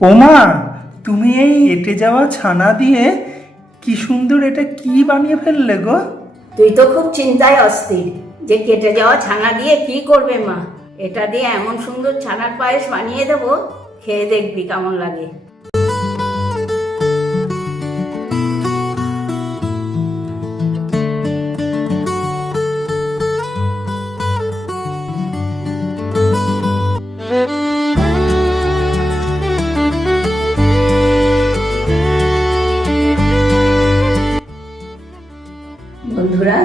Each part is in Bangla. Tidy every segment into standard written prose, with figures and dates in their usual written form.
ওমা, তুমি এই এঁটে যাওয়া ছানা দিয়ে কি সুন্দর এটা কি বানিয়ে ফেললে গো? তুই তো খুব চিন্তায় অস্থির যে কেটে যাওয়া ছানা দিয়ে কি করবে মা। এটা দিয়ে এমন সুন্দর ছানার পায়েস বানিয়ে দেবো, খেয়ে দেখবি কেমন লাগে। বন্ধুরা,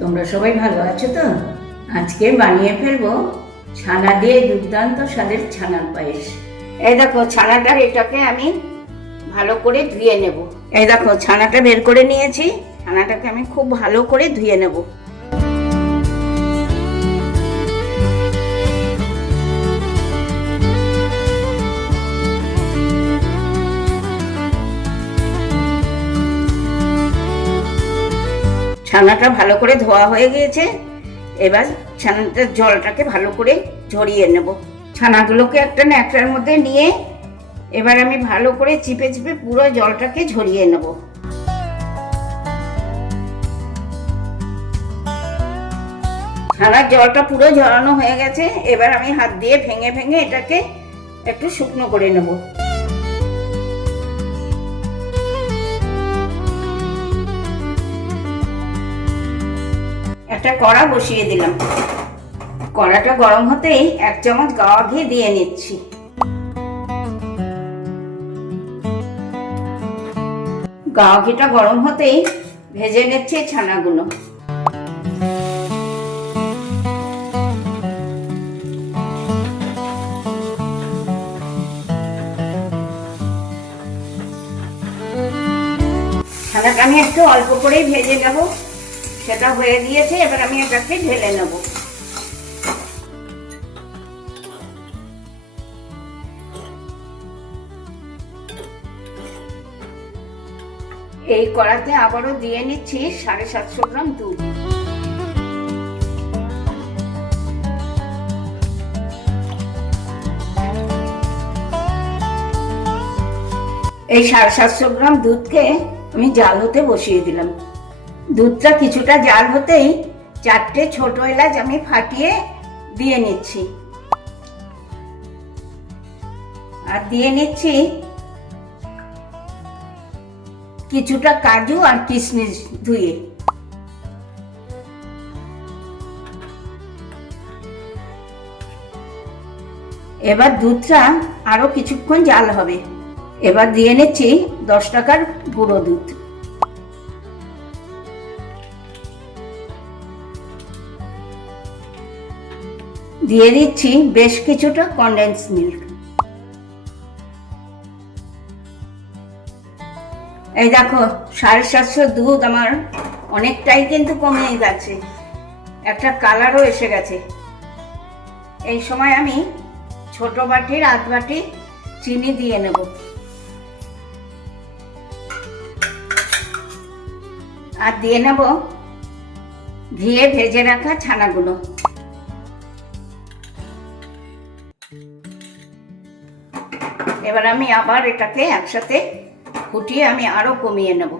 তোমরা সবাই ভালো আছো তো? আজকে বানিয়ে ফেলবো ছানা দিয়ে দুর্দান্ত স্বাদের ছানার পায়েস। এই দেখো ছানাটার, এটাকে আমি ভালো করে ধুয়ে নেব। এই দেখো ছানাটা বের করে নিয়েছি, ছানাটাকে আমি খুব ভালো করে ধুয়ে নেব। ছানাটা ভালো করে ধোয়া হয়ে গিয়েছে। এবার ছানাটার জলটাকে ভালো করে ঝরিয়ে নেব। ছানাগুলোকে একটা ন্যাকড়ার মধ্যে নিয়ে এবার আমি ভালো করে চিপে চিপে পুরো জলটাকে ঝরিয়ে নেব। ছানার জলটা পুরো ঝরানো হয়ে গেছে। এবার আমি হাত দিয়ে ভেঙে ভেঙে এটাকে একটু শুকনো করে নেব। একটা কড়া বসিয়ে দিলাম। কড়াটা গরম হতেই 1 চামচ গাওয়া ঘি দিয়ে নিচ্ছি। গাওয়া ঘিটা গরম হতেই ভেজে নিচ্ছি ছানাগুলো। ছানাটা আমি একটু অল্প করেই ভেজে নেব। সেটা হয়ে গিয়েছে, এবার আমি এটাকে ঢেলে নেব। এই কড়াতে আবারও দিয়ে নিচ্ছি 750 গ্রাম দুধ। এই 750 গ্রাম দুধকে আমি জাল হতে বসিয়ে দিলাম। দুধটা কিছুটা জাল হতেই 4টে ছোট এলাচ আমি ফাটিয়ে দিয়ে নিচ্ছি। আর দিয়ে নিচ্ছি কিছুটা কাজু আর কিশমিশ ধুয়ে। এবার দুধটা আরো কিছুক্ষণ জাল হবে। এবার দিয়ে নিচ্ছি 10 টাকার গুঁড়ো দুধ। দিয়ে দিচ্ছি বেশ কিছুটা কনডেন্স মিল্ক। এই দেখো 750 দুধ আমার অনেকটাই কিন্তু কমে গেছে, একটা কালারও এসে গেছে। এই সময় আমি ছোট বাটির 1/2 বাটি চিনি দিয়ে নেব। আর দিয়ে নেব ঘিয়ে ভেজে রাখা ছানাগুলো। এবার আমি আবার এটাকে একসাথে ফুটিয়ে আমি আরো কমিয়ে নেব।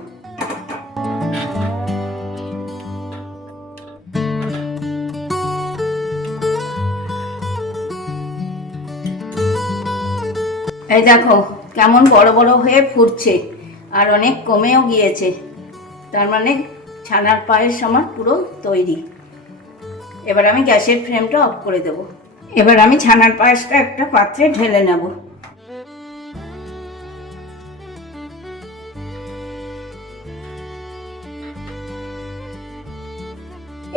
এই দেখো কেমন বড় বড় হয়ে ফুটছে আর অনেক কমেও গিয়েছে। তার মানে ছানার পায়েস আমার পুরো তৈরি। এবার আমি গ্যাসের ফ্লেমটা অফ করে দেব। এবার আমি ছানার পায়েসটা একটা পাত্রে ঢেলে নেব।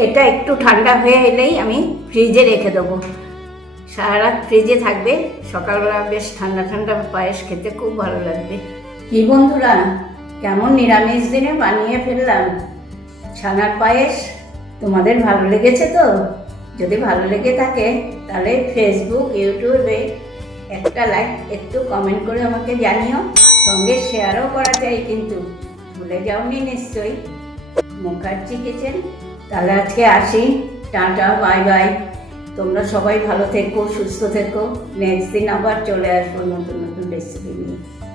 এটা একটু ঠান্ডা হয়ে এলেই আমি ফ্রিজে রেখে দেবো। সারা রাত ফ্রিজে থাকবে, সকালবেলা বেশ ঠান্ডা ঠান্ডা পায়েস খেতে খুব ভালো লাগবে। কি বন্ধুরা, কেমন নিরামিষ দিনে বানিয়ে ফেললাম ছানার পায়েস। তোমাদের ভালো লেগেছে তো? যদি ভালো লেগে থাকে তাহলে ফেসবুক, ইউটিউবে একটা লাইক, একটু কমেন্ট করে আমাকে জানিও। সঙ্গে শেয়ারও করা চাই, কিন্তু ভুলে যাওনি নিশ্চয়ই। মুখার্জি কিচেন। তাহলে আজকে আসি, টাটা, বাই বাই। তোমরা সবাই ভালো থেকো, সুস্থ থেকো। নেক্সট দিন আবার চলে আসবো নতুন নতুন। রেসিপি নিয়ে।